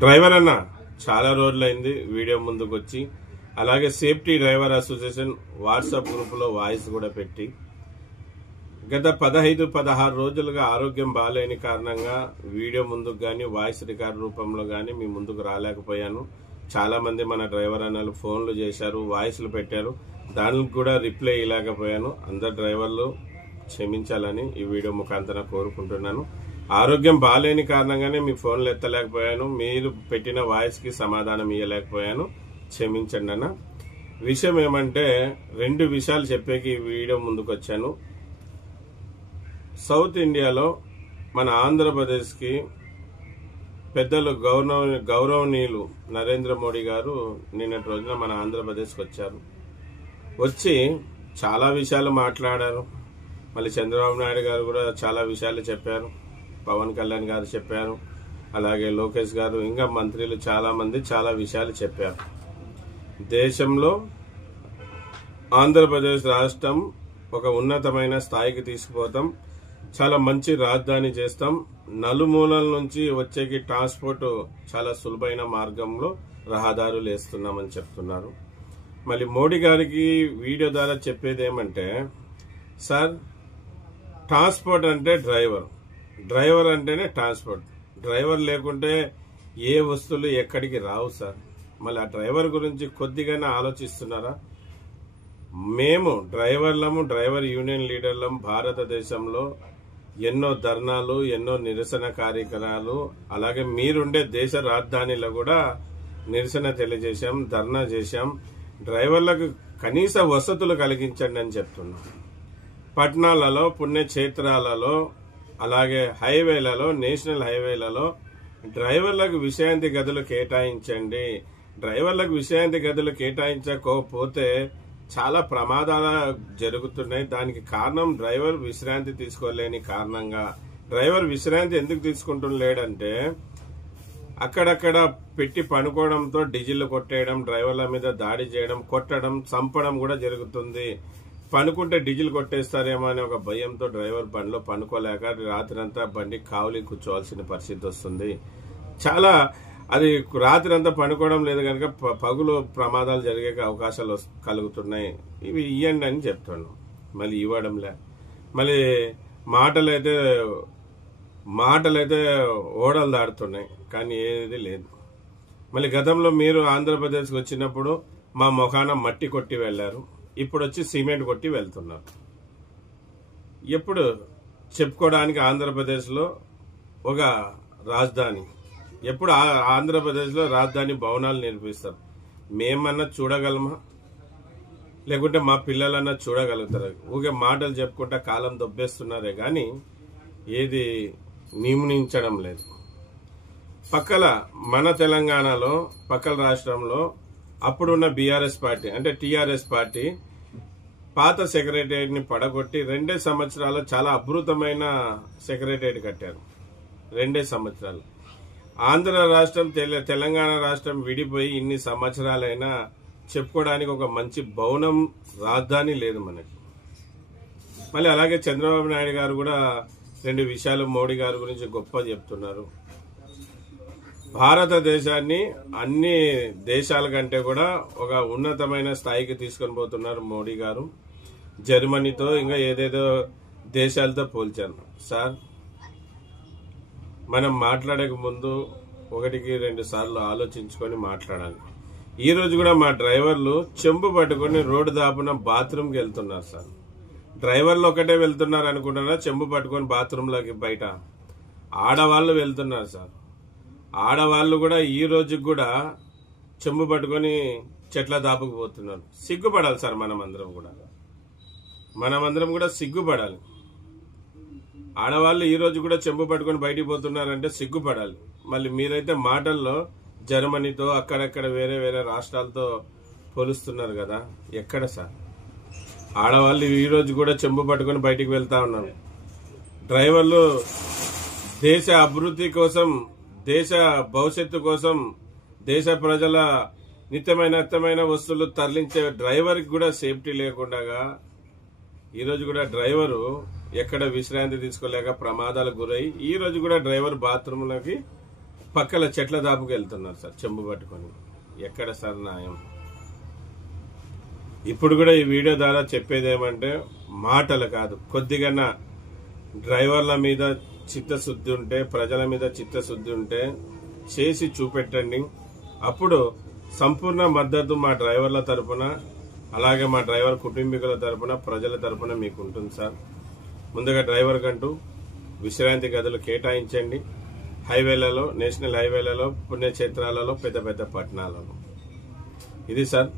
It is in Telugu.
డ్రైవర్ అన్న చాలా రోజులైంది వీడియో ముందుకు వచ్చి, అలాగే సేఫ్టీ డ్రైవర్ అసోసియేషన్ వాట్సాప్ గ్రూపులో వాయిస్ కూడా పెట్టి గత 15-16 రోజులుగా ఆరోగ్యం బాగాలేని కారణంగా వీడియో ముందుకు కానీ వాయిస్ రికార్డ్ రూపంలో కానీ మీ ముందుకు రాలేకపోయాను. చాలా మంది మన డ్రైవర్ అన్నలు ఫోన్లు చేశారు, వాయిస్లు పెట్టారు, దానికి కూడా రిప్లై ఇవ్వలేకపోయాను. అందరు డ్రైవర్లు క్షమించాలని ఈ వీడియో ముఖాంతరం కోరుకుంటున్నాను. ఆరోగ్యం బాగాలేని కారణంగానే మీ ఫోన్లు ఎత్తలేకపోయాను, మీరు పెట్టిన వాయిస్కి సమాధానం ఇవ్వలేకపోయాను, క్షమించండి అన్న. విషయం ఏమంటే 2 విషయాలు చెప్పేకి ఈ వీడియో ముందుకు వచ్చాను. సౌత్ ఇండియాలో మన ఆంధ్రప్రదేశ్కి పెద్దలు గౌరవనీయులు నరేంద్ర మోడీ గారు నిన్నటి రోజున మన ఆంధ్రప్రదేశ్కి వచ్చారు. వచ్చి చాలా విషయాలు మాట్లాడారు. మళ్ళీ చంద్రబాబు నాయుడు గారు కూడా చాలా విషయాలు చెప్పారు, పవన్ కళ్యాణ్ గారు చెప్పారు, అలాగే లోకేష్ గారు, ఇంకా మంత్రులు చాలా మంది చాలా విషయాలు చెప్పారు. దేశంలో ఆంధ్రప్రదేశ్ రాష్ట్రం ఒక ఉన్నతమైన స్థాయికి తీసుకుపోతాం, చాలా మంచి రాజధాని చేస్తాం, నలుమూలల నుంచి వచ్చేకి ట్రాన్స్పోర్ట్ చాలా సులభమైన మార్గంలో రహదారులు వేస్తున్నామని చెప్తున్నారు. మళ్ళీ మోడీ గారికి వీడియో ద్వారా చెప్పేది ఏమంటే, సార్ ట్రాన్స్పోర్ట్ అంటే డ్రైవర్ అంటేనే ట్రాన్స్పోర్ట్, డ్రైవర్ లేకుంటే ఏ వస్తువులు ఎక్కడికి రావు సార్. మళ్ళీ ఆ డ్రైవర్ గురించి కొద్దిగానే ఆలోచిస్తున్నారా? మేము డ్రైవర్లము, డ్రైవర్ యూనియన్ లీడర్లం భారతదేశంలో ఎన్నో ధర్నాలు, ఎన్నో నిరసన కార్యక్రమాలు, అలాగే మీరుండే దేశ రాజధానిలో కూడా నిరసన తెలియజేశాం, ధర్నా చేశాం. డ్రైవర్లకు కనీస వసతులు కలిగించండి అని చెప్తున్నాం. పట్టణాలలో, పుణ్యక్షేత్రాలలో, అలాగే హైవేలలో, నేషనల్ హైవేలలో డ్రైవర్లకు విశ్రాంతి గదులు కేటాయించండి. డ్రైవర్లకు విశ్రాంతి గదులు కేటాయించకపోతే చాలా ప్రమాదాలు జరుగుతున్నాయి. దానికి కారణం డ్రైవర్ విశ్రాంతి తీసుకోలేని కారణంగా. డ్రైవర్ విశ్రాంతి ఎందుకు తీసుకుంటులేడంటే, అక్కడక్కడ పెట్టి పనుకోవడంతో డీజిల్ కొట్టేయడం, డ్రైవర్ల మీద దాడి చేయడం, కొట్టడం, చంపడం కూడా జరుగుతుంది. పనుకుంటే డీజిల్ కొట్టేస్తారేమో అనే ఒక భయంతో డ్రైవర్ బండిలో పనుకోలేక రాత్రంతా బండి కావలి కూర్చోవాల్సిన పరిస్థితి వస్తుంది. చాలా అది రాత్రి అంతా పనుకోవడం లేదు కనుక పగులు ప్రమాదాలు జరిగే అవకాశాలు కలుగుతున్నాయి. ఇవి ఇవ్వండి అని చెప్తాను, మళ్ళీ ఇవ్వడంలే. మళ్ళీ మాటలైతే ఓడలు దాడుతున్నాయి, కానీ ఏది లేదు. మళ్ళీ గతంలో మీరు ఆంధ్రప్రదేశ్కి వచ్చినప్పుడు మా మొఖాన మట్టి కొట్టి వెళ్లారు, ఇప్పుడు వచ్చి సిమెంట్ కొట్టి వెళ్తున్నారు. ఎప్పుడు చెప్పుకోవడానికి ఆంధ్రప్రదేశ్లో ఒక రాజధాని, ఎప్పుడు ఆంధ్రప్రదేశ్లో రాజధాని భవనాలు నిర్మిస్తారు. మేమన్నా చూడగలమా? లేకుంటే మా పిల్లలన్నా చూడగలుగుతారు? ఊగే మాటలు చెప్పుకుంటా కాలం దొబ్బేస్తున్నారే కానీ ఏది నియమించడం లేదు. పక్కల మన తెలంగాణలో, పక్కల రాష్ట్రంలో అప్పుడున్న బీఆర్ఎస్ పార్టీ అంటే టీఆర్ఎస్ పార్టీ పాత సెక్రటేరియట్ని పడగొట్టి 2 సంవత్సరాలు చాలా అద్భుతమైన సెక్రటేరియట్ కట్టారు. 2 సంవత్సరాలు. ఆంధ్ర రాష్ట్రం, తెలంగాణ రాష్ట్రం విడిపోయి ఇన్ని సంవత్సరాలైనా చెప్పుకోవడానికి ఒక మంచి భవనం, రాజధాని లేదు మనకి. మళ్ళీ అలాగే చంద్రబాబు నాయుడు గారు కూడా 2 విషయాలు మోడీ గారి గురించి గొప్ప చెప్తున్నారు. భారతదేశాన్ని అన్ని దేశాల కంటే కూడా ఒక ఉన్నతమైన స్థాయికి తీసుకొని పోతున్నారు మోడీ గారు. జర్మనీతో ఇంకా ఏదేదో దేశాలతో పోల్చారు. సార్, మనం మాట్లాడక ముందు 1-2 సార్లు ఆలోచించుకొని మాట్లాడాలి. ఈ రోజు కూడా మా డ్రైవర్లు చెంబు పట్టుకుని రోడ్డు దాపున బాత్రూమ్కి వెళ్తున్నారు సార్. డ్రైవర్లు ఒకటే వెళ్తున్నారు అనుకుంటున్నారా? చెంబు పట్టుకొని బాత్రూంలోకి బయట ఆడవాళ్ళు వెళ్తున్నారు సార్. ఆడవాళ్ళు కూడా ఈ రోజుకి కూడా చెంబు పట్టుకొని చెట్ల దాపుకు పోతున్నారు. సిగ్గుపడాలి సార్. మనమందరం కూడా సిగ్గుపడాలి. ఆడవాళ్ళు ఈ రోజు కూడా చెంబు పట్టుకొని బయటికి పోతున్నారంటే సిగ్గుపడాలి. మళ్ళీ మీరైతే మాటల్లో జర్మనీతో, అక్కడక్కడ వేరే వేరే రాష్ట్రాలతో పోలుస్తున్నారు కదా, ఎక్కడ సార్? ఆడవాళ్ళు ఈ రోజు కూడా చెంబు పట్టుకొని బయటికి వెళ్తా ఉన్నారు. డ్రైవర్లు దేశ అభివృద్ధి కోసం, దేశ భవిష్యత్తు కోసం, దేశ ప్రజల నిత్యమైన వస్తువులు తరలించే డ్రైవర్కి కూడా సేఫ్టీ లేకుండా ఈరోజు కూడా డ్రైవరు ఎక్కడ విశ్రాంతి తీసుకోలేక ప్రమాదాలకు గురై ఈరోజు కూడా డ్రైవర్ బాత్రూంలోకి పక్కల చెట్ల దాపుకు వెళ్తున్నారు సార్ చెంబు పట్టుకొని. ఎక్కడ సార్ న్యాయం? ఇప్పుడు కూడా ఈ వీడియో ద్వారా చెప్పేది ఏమంటే, మాటలు కాదు, కొద్దిగా డ్రైవర్ల మీద చిత్తశుద్ధి ఉంటే, ప్రజల మీద చిత్తశుద్ధి ఉంటే చేసి చూపెట్టండి. అప్పుడు సంపూర్ణ మద్దతు మా డ్రైవర్ల తరపున, అలాగే మా డ్రైవర్ కుటుంబీకుల తరపున, ప్రజల తరపున మీకు ఉంటుంది సార్. ముందుగా డ్రైవర్ కంటూ విశ్రాంతి గదులు కేటాయించండి. హైవేలలో, నేషనల్ హైవేలలో, పుణ్యక్షేత్రాలలో, పెద్ద పెద్ద పట్టణాలలో. ఇది సార్.